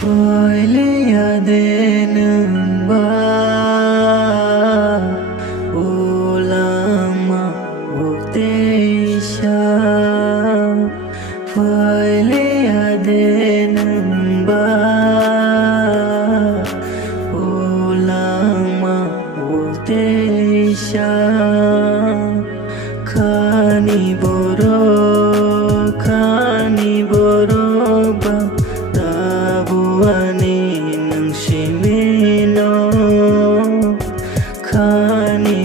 Faileyadenba ulama uktesha Faileyadenba ulama uktesha Khani boro ba tabuani nang shimino Khani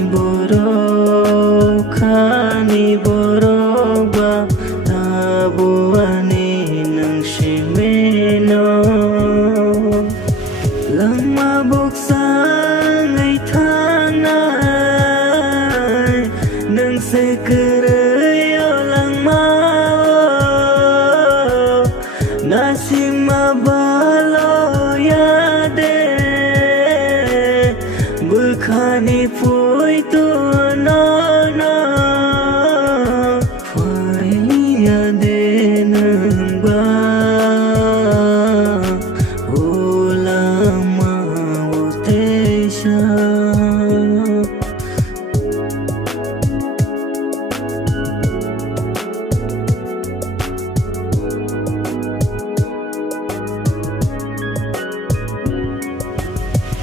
boro ba tabuani nang shimino Langma buksa ngay thang nai nang se kereo langma Nasima balo yade Bukhani pui tu no Faileyadenba ulama uktesha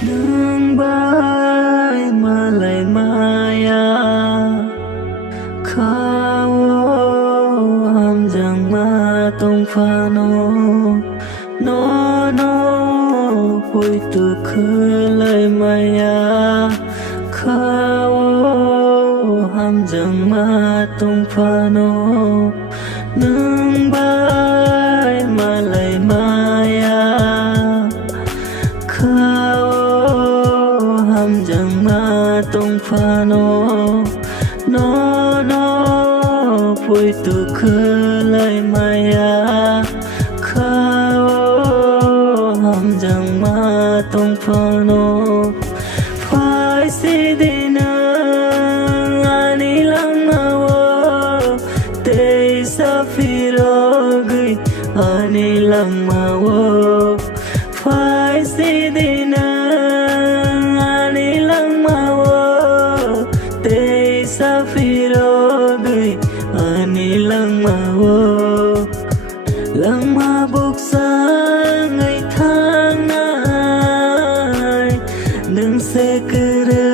Nang bay malay maya Khao hamjang ma tong phano No pui tu khulay maya Khao hamjang ma tong phano Nang bay malay maya Khao hamjang ma tong phano No pui tu khulay maya Khao hamjang ma tong phano Phai si dina ani lama wo te safiro gui ani lama wo Phai si dina ani lama wo te safiro gui ani lama wo Langma buksa ngay thang nai nang se kere